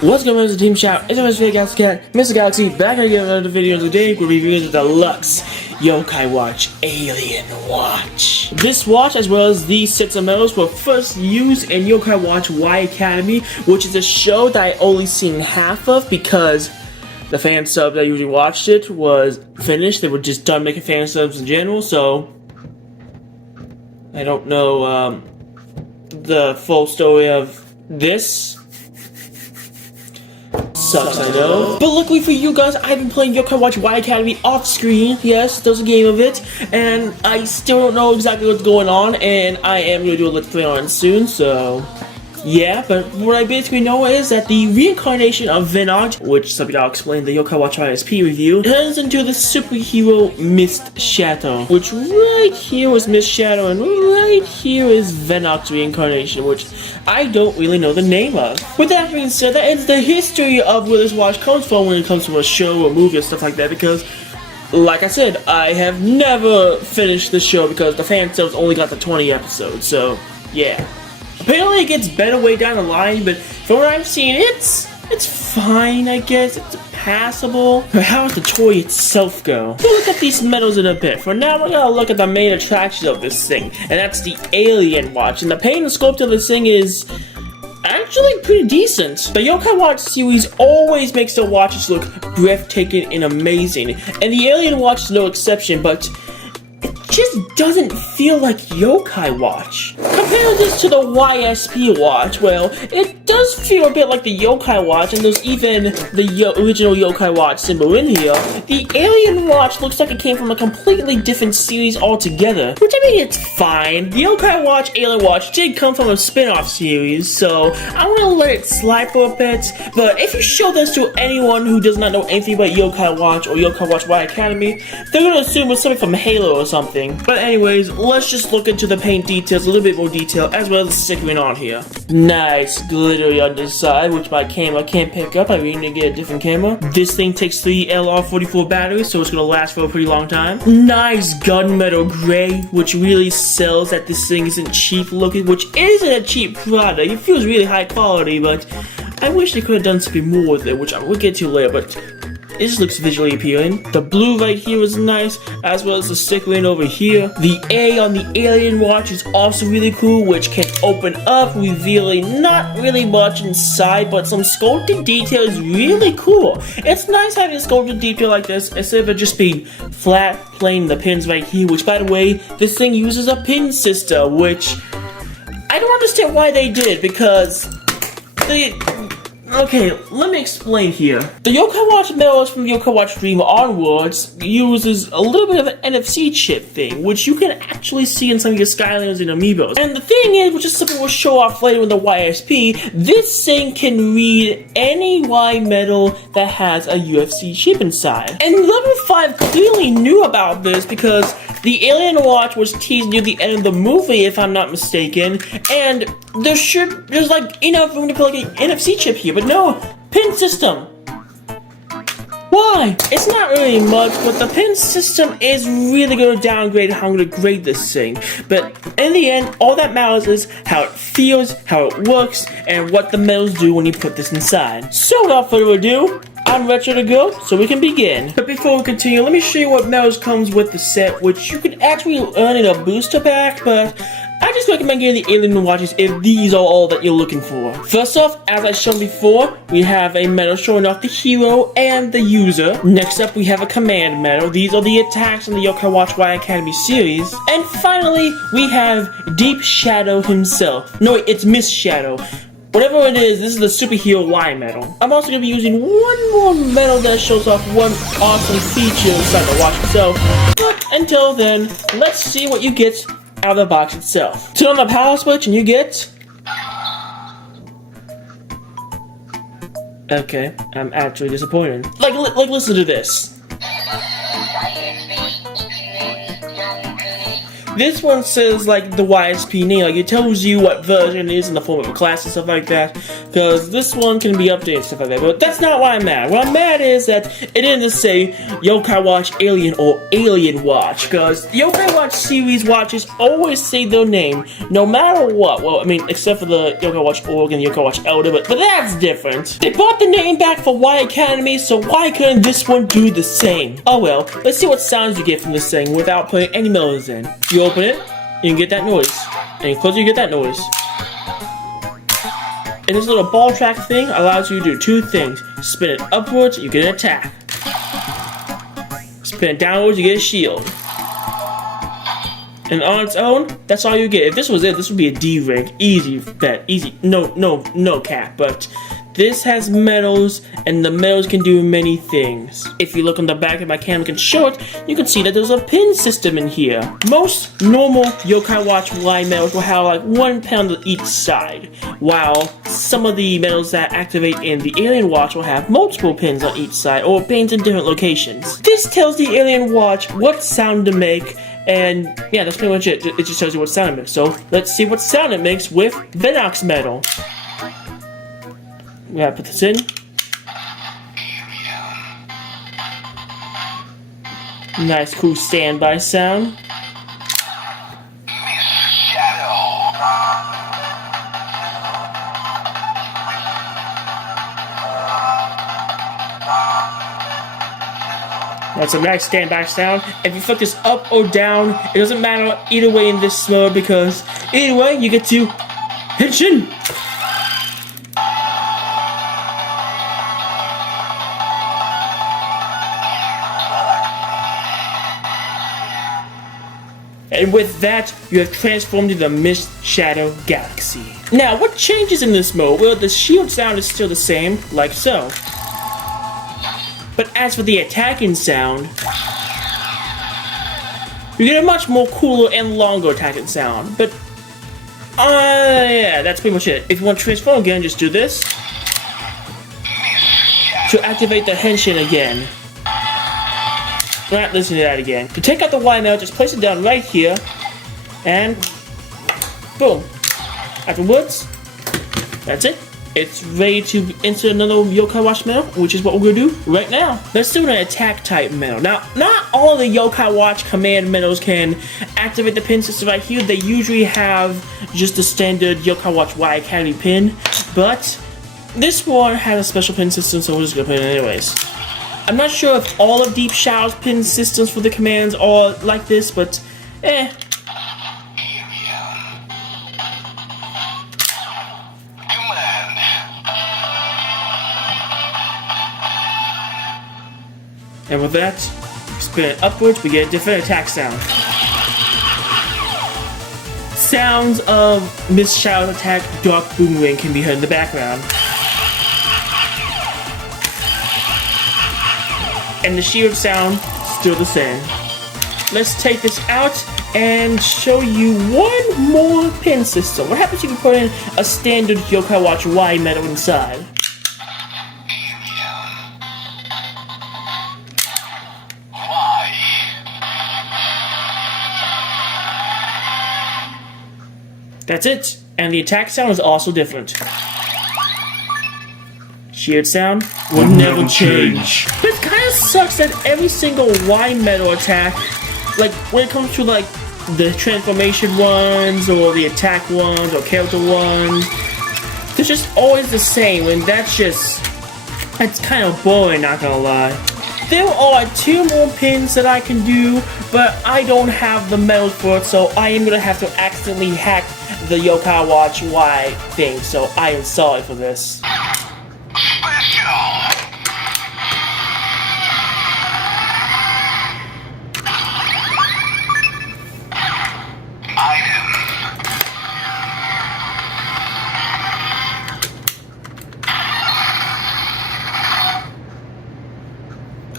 What's going on, Mr. Team Shout? It's Mr. Galaxy Cat, Mr. Galaxy, back again with another video. Today we're reviewing the Deluxe Yokai Watch Alien Watch. This watch, as well as these sets of medals, were first used in Yokai Watch Y Academy, which is a show that I only seen half of because the fan sub that usually watched it was finished. They were just done making fan subs in general, so I don't know the full story of this. Sucks, I know. But luckily for you guys, I've been playing Yokai Watch Y Academy off screen. Yes, there's a game of it, and I still don't know exactly what's going on, and I am going to do a let's play on it soon, so yeah. But what I basically know is that the reincarnation of Venage, which something I'll explain in the Yokai Watch ISP review, turns into the superhero Mist Shadow, which right here is Mist Shadow, and right here is Venage's reincarnation, which I don't really know the name of. With that being said, that ends the history of where this watch comes from when it comes to a show or movie or stuff like that, because like I said, I have never finished the show because the fan subs only got the 20 episodes, so yeah. Apparently it gets better way down the line, but from what I've seen, it's fine, I guess. It's passable. But how does the toy itself go? We'll look at these medals in a bit. For now, we're gonna look at the main attraction of this thing, and that's the Alien Watch. And the paint and sculpt of this thing is actually pretty decent. The Yokai Watch series always makes the watches look breathtaking and amazing, and the Alien Watch is no exception, but it just doesn't feel like Yokai Watch. Compare this to the YSP Watch, well, it does feel a bit like the Yokai Watch, and there's even the original Yokai Watch symbol in here. The Alien Watch looks like it came from a completely different series altogether, which I mean, it's fine. The Yokai Watch Alien Watch did come from a spin-off series, so I'm gonna let it slide for a bit, but if you show this to anyone who does not know anything about Yokai Watch or Yokai Watch Y Academy, they're gonna assume it's something from Halo or something. But anyways, let's just look into the paint details, a little bit more detail, as well as the stickering on here. Nice glittery underside, which my camera can't pick up. I really need to get a different camera. This thing takes 3 LR44 batteries, so it's gonna last for a pretty long time. Nice gunmetal gray, which really sells that this thing isn't cheap looking, which isn't a cheap product. It feels really high quality, but I wish they could have done something more with it, which I will get to later, but it just looks visually appealing. The blue right here is nice, as well as the stickering over here. The A on the Alien Watch is also really cool, which can open up, revealing not really much inside, but some sculpted detail is really cool. It's nice having a sculpted detail like this, instead of it just being flat, plain, the pins right here, which by the way, this thing uses a pin system, which I don't understand why they did, because okay, let me explain here. The Yokai Watch medals from Yokai Watch Dream onwards uses a little bit of an NFC chip thing, which you can actually see in some of your Skylanders and Amiibos. And the thing is, which is something we'll show off later in the YSP, this thing can read any Y medal that has a UFC chip inside. And Level 5 clearly knew about this because the Alien Watch was teased near the end of the movie, if I'm not mistaken, and there's like enough room to put like an NFC chip here, but no, pin system. Why? It's not really much, but the pin system is really going to downgrade how I'm going to grade this thing. But in the end, all that matters is how it feels, how it works, and what the medals do when you put this inside. So without further ado, I'm ready to go, so we can begin. But before we continue, let me show you what medals comes with the set, which you can actually earn in a booster pack, but I just recommend getting the Alien Watches if these are all that you're looking for. First off, as I shown before, we have a medal showing off the hero and the user. Next up, we have a command medal. These are the attacks in the Yokai Watch Y Academy series. And finally, we have Deep Shadow himself. No, wait, it's Mist Shadow. Whatever it is, this is the Superhero Y medal. I'm also going to be using one more medal that shows off one awesome feature inside the watch itself. But until then, let's see what you get out of the box itself. Turn on the power switch and you get... Okay, I'm actually disappointed. Like listen to this. This one says like the YSP name, like it tells you what version it is in the form of a class and stuff like that. Because this one can be updated and stuff like that. But that's not why I'm mad. What I'm mad is that it didn't say Yokai Watch Alien or Alien Watch. Because Yokai Watch series watches always say their name, no matter what. Well, I mean, except for the Yokai Watch Org and the Yokai Watch Elder, but that's different. They brought the name back for Y Academy, so why couldn't this one do the same? Oh well, let's see what sounds you get from this thing without putting any melodies in. You open it, you can get that noise. And you close it, you get that noise. And this little ball track thing allows you to do two things. Spin it upwards, you get an attack. Spin it downwards, you get a shield. And on its own, that's all you get. If this was it, this would be a D rank. Easy bet. Easy. No cap. But this has medals, and the medals can do many things. If you look on the back of my camera and show it, you can see that there's a pin system in here. Most normal Yokai Watch Y medals will have like 1 pin on each side, while some of the medals that activate in the Alien Watch will have multiple pins on each side, or pins in different locations. This tells the Alien Watch what sound to make, and yeah, that's pretty much it. It just tells you what sound it makes. So let's see what sound it makes with Venox medal. We gotta put this in. Nice, cool standby sound. That's a nice standby sound. If you flick this up or down, it doesn't matter either way in this mode, because either way you get to henshin. And with that, you have transformed into the Mist Shadow Galaxy. Now, what changes in this mode? Well, the shield sound is still the same, like so. But as for the attacking sound, you get a much more cooler and longer attacking sound. But, yeah, that's pretty much it. If you want to transform again, just do this to activate the henshin again. We're not listening to that again. To take out the Y medal, just place it down right here, and boom. Afterwards, that's it. It's ready to enter another Yokai Watch medal, which is what we're gonna do right now. Let's do an attack type medal. Now, not all the Yokai Watch command medals can activate the pin system right here. They usually have just the standard Yokai Watch Y Academy pin, but this one has a special pin system, so we're just gonna put it in anyways. I'm not sure if all of Deep Shadow's pin systems for the commands are like this, but eh. And with that, spin it upwards, we get a different attack sound. Sounds of Mist Shadow's attack, Dark Boomerang, can be heard in the background. And the shield sound, still the same. Let's take this out and show you one more pin system. What happens if you put in a standard Yokai Watch Y medal inside? That's it. And the attack sound is also different. Shield sound will never change. But it kind of sucks that every single Y medal attack, like when it comes to like the transformation ones or the attack ones or character ones, they're just always the same, and it's kind of boring, not gonna lie. There are 2 more pins that I can do, but I don't have the medals for it, so I am gonna have to accidentally hack the Yokai Watch Y thing, so I am sorry for this.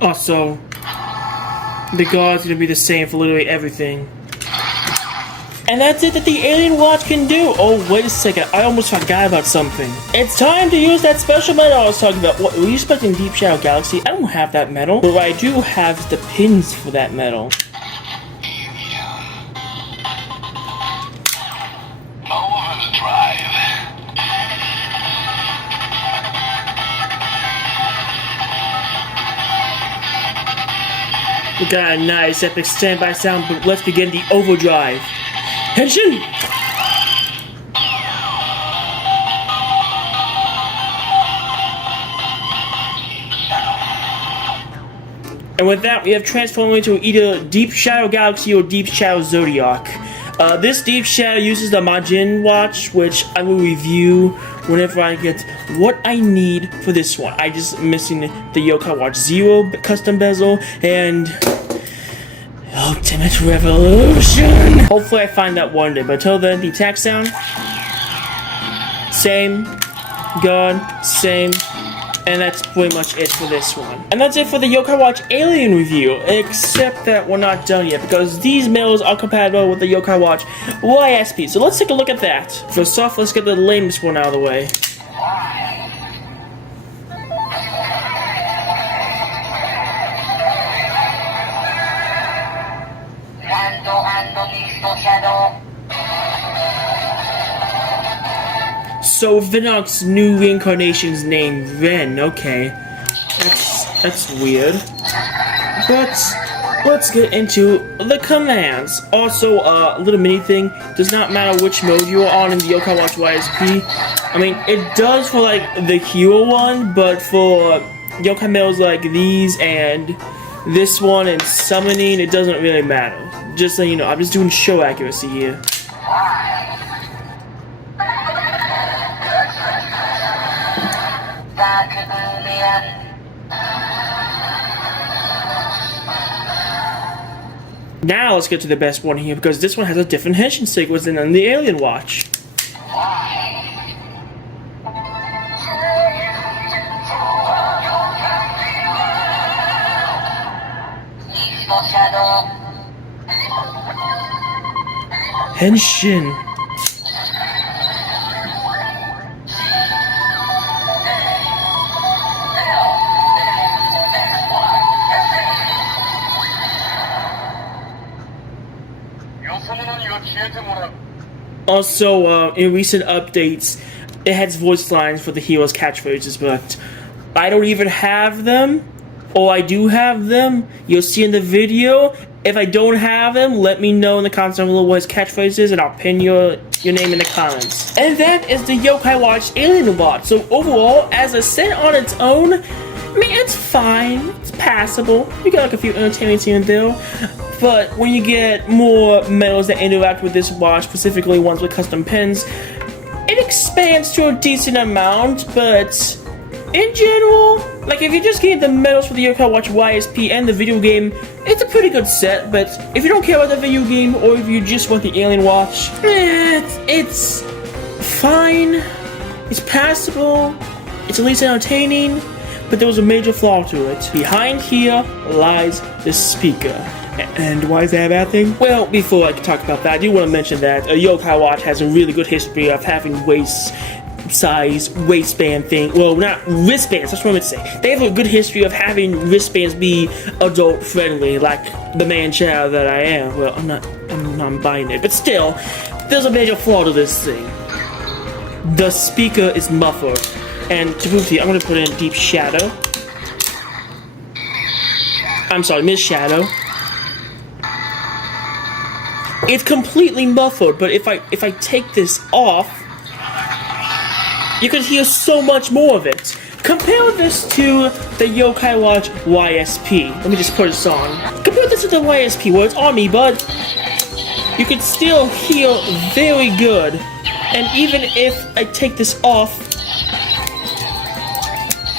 Also, the guard's gonna be the same for literally everything. And that's it that the Alien Watch can do. Oh, wait a second, I almost forgot about something. It's time to use that special medal I was talking about. What, were you expecting Deep Shadow Galaxy? I don't have that medal. But what I do have is the pins for that medal. We got a nice epic standby sound, but let's begin the overdrive. Henshin! And with that, we have transformed into either Deep Shadow Galaxy or Deep Shadow Zodiac. This Deep Shadow uses the Majin Watch, which I will review whenever I get what I need for this one. I just missing the Yokai Watch Zero custom bezel and Ultimate Revolution. Hopefully I find that one day, but until then, the attack sound, same, gun, same. And that's pretty much it for this one. And that's it for the Yokai Watch Alien review, except that we're not done yet, because these medals are compatible with the Yokai Watch YSP. So let's take a look at that. First off, let's get the lamest one out of the way. So Vinok's new reincarnation's name, Ren. Okay, that's weird. But let's get into the commands. Also, a little mini thing. Does not matter which mode you are on in the Yokai Watch YSP. I mean, it does for like the hero one, but for Yokai medals like these and this one and summoning, it doesn't really matter. Just so you know, I'm just doing show accuracy here. Now let's get to the best one here, because this one has a different henshin sequence than the Alien Watch. Henshin. Also, in recent updates, it has voice lines for the hero's catchphrases, but I don't even have them, or I do have them. You'll see in the video. If I don't have them, let me know in the comments down below what his catchphrase is, and I'll pin your name in the comments. And that is the Yokai Watch Alien Watch. So overall, as a set on its own, I mean, it's fine. It's passable. You got like a few entertaining scenes there. But when you get more medals that interact with this watch, specifically ones with custom pins, it expands to a decent amount, but in general, like if you just get the medals for the Yokai Watch YSP and the video game, it's a pretty good set. But if you don't care about the video game, or if you just want the Alien Watch, it's fine, it's passable, it's at least entertaining, but there was a major flaw to it. Behind here lies the speaker. And why is that a bad thing? Well, before I talk about that, I do want to mention that a Yokai Watch has a really good history of having waistband thing. Well, not wristbands, that's what I meant to say. They have a good history of having wristbands be adult friendly, like the man child that I am. Well, I'm not buying it, but still, there's a major flaw to this thing. The speaker is muffled, and to prove to you, I'm gonna put in Deep Shadow. I'm sorry, Miss Shadow. It's completely muffled, but if I take this off, you can hear so much more of it. Compare this to the Yokai Watch YSP. Let me just put this on. Compare this to the YSP, where it's on me, but you can still hear very good. And even if I take this off,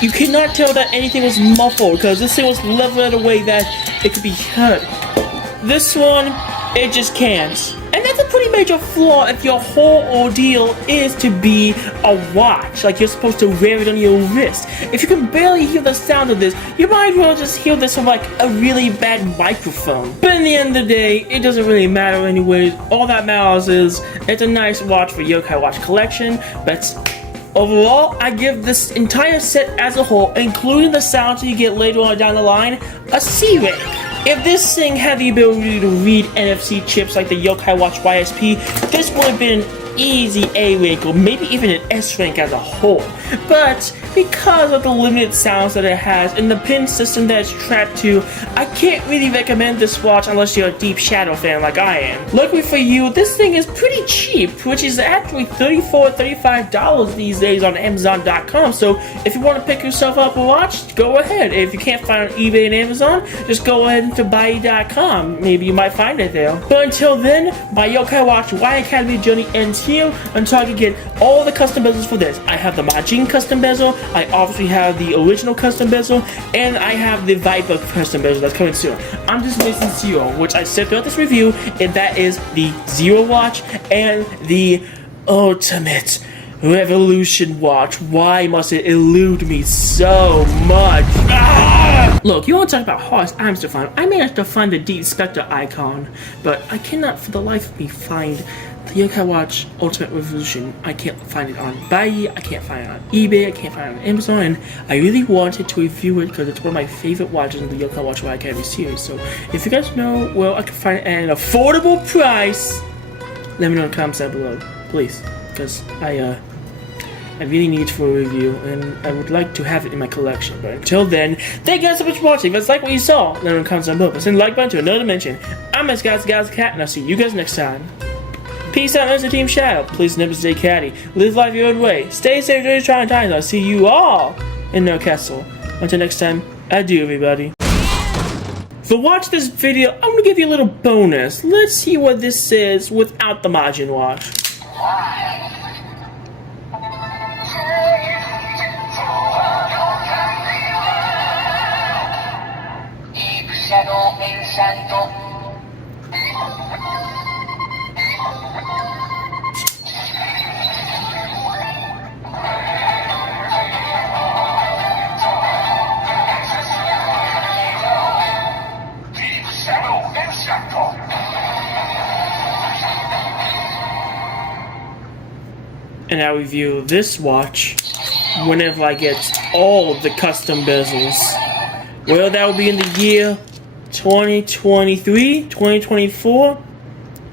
you cannot tell that anything was muffled, because this thing was leveled in a way that it could be heard. This one, it just can't. And that's a pretty major flaw if your whole ordeal is to be a watch. Like, you're supposed to wear it on your wrist. If you can barely hear the sound of this, you might as well just hear this from like a really bad microphone. But in the end of the day, it doesn't really matter anyways. All that matters is it's a nice watch for Yokai Watch collection. But overall, I give this entire set as a whole, including the sounds you get later on down the line, a C rank. If this thing had the ability to read NFC chips like the Yokai Watch YSP, this would have been easy A rank or maybe even an S rank as a whole. But because of the limited sounds that it has and the pin system that it's trapped to, I can't really recommend this watch unless you're a Deep Shadow fan like I am. Luckily for you, this thing is pretty cheap, which is actually $34, $35 these days on Amazon.com. So if you want to pick yourself up a watch, go ahead. If you can't find it on eBay and Amazon, just go ahead into buy.com. Maybe you might find it there. But until then, my Yokai Watch Y Academy journey ends here until I can get all the custom bezels for this. I have the Majin custom bezel, I obviously have the original custom bezel, and I have the Viper custom bezel that's coming soon. I'm just missing Zero, which I said throughout this review, and that is the Zero watch and the Ultimate Revolution watch. Why must it elude me so much? Ah! Look, you want to talk about hardest items to find? I managed to find the Deep Spectre icon, but I cannot for the life of me find the Yokai Watch Ultimate Revolution. I can't find it on Buy, I can't find it on eBay, I can't find it on Amazon, and I really wanted to review it because it's one of my favorite watches in the Yokai Watch Y Academy series. So if you guys know where I can find it at an affordable price, let me know in the comments down below, please, because I really need it for a review, and I would like to have it in my collection. But until then, thank you guys so much for watching. If it's like what you saw, let me know in the comments down below. Send the like button to another dimension. I'm Guys Cat, and I'll see you guys next time. Peace out, Mr. Team Shadow. Please never stay catty. Live life your own way. Stay safe during these trying times. I'll see you all in no castle. Until next time, adieu, everybody. So watch this video. I'm gonna give you a little bonus. Let's see what this says without the Majin watch. And I review this watch whenever I get all the custom bezels. Well, that will be in the year 2023, 2024.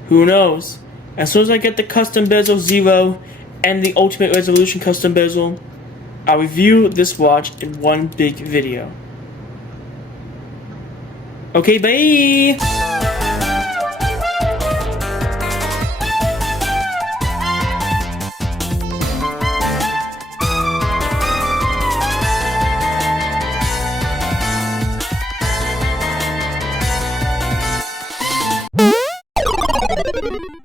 Who knows? As soon as I get the custom bezel Zero and the Ultimate Resolution custom bezel, I'll review this watch in one big video. Okay, bye!